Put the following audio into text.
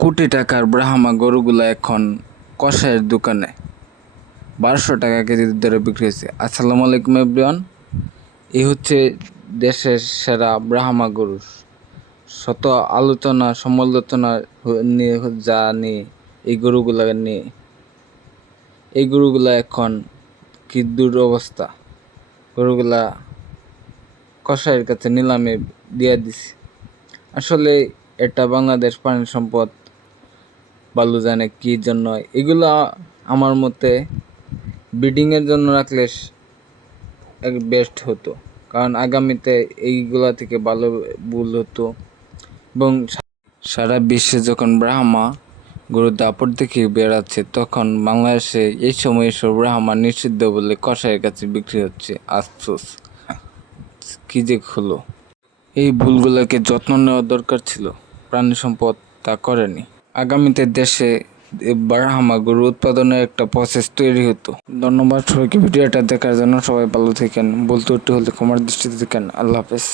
কোটি টাকার ব্রাহ্মা গরুগুলো এখন কষাইয়ের দোকানে। বারোশো টাকা কেজি দরে বিক্রি হয়েছে। আসসালামু আলাইকুম, এভরিওয়ান। এই হচ্ছে দেশের সেরা ব্রাহ্মা গরু শত আলোচনা সমালোচনা নিয়ে, যা নিয়ে, এই গরুগুলা নিয়ে। এই গরুগুলা এখন কি দুরবস্থা? গরুগুলা কসাইয়ের কাছে নিলামে দিয়ে দিছে। আসলে এটা বাংলাদেশ প্রাণী সম্পদ বালু জানে কি জন্য। এগুলো আমার মতে ব্রিডিংয়ের জন্য রাখলে এক বেস্ট হতো। কারণ আগামীতে এইগুলা থেকে ভালো বুল হতো। এবং সারা বিশ্বে যখন ব্রাহ্মা গরুর দাপট দেখে বেড়াচ্ছে, তখন বাংলাদেশে এই সময় এসব ব্রাহ্মা নিষিদ্ধ বলে কসাইয়ের কাছে বিক্রি হচ্ছে। আফসোস। কী যে হলো। এই ভুলগুলোকে যত্ন নেওয়া দরকার ছিল। প্রাণী সম্পদ তা করেনি। আগামীতে দেশে বারাহামা গরু উৎপাদনের একটা প্রসেস তৈরি হতো। ধন্যবাদ সবাইকে ভিডিওটা দেখার জন্য। সবাই ভালো থাকেন বলতে হলে কমার দৃষ্টিতে থাকেন। আল্লাহ হাফেজ।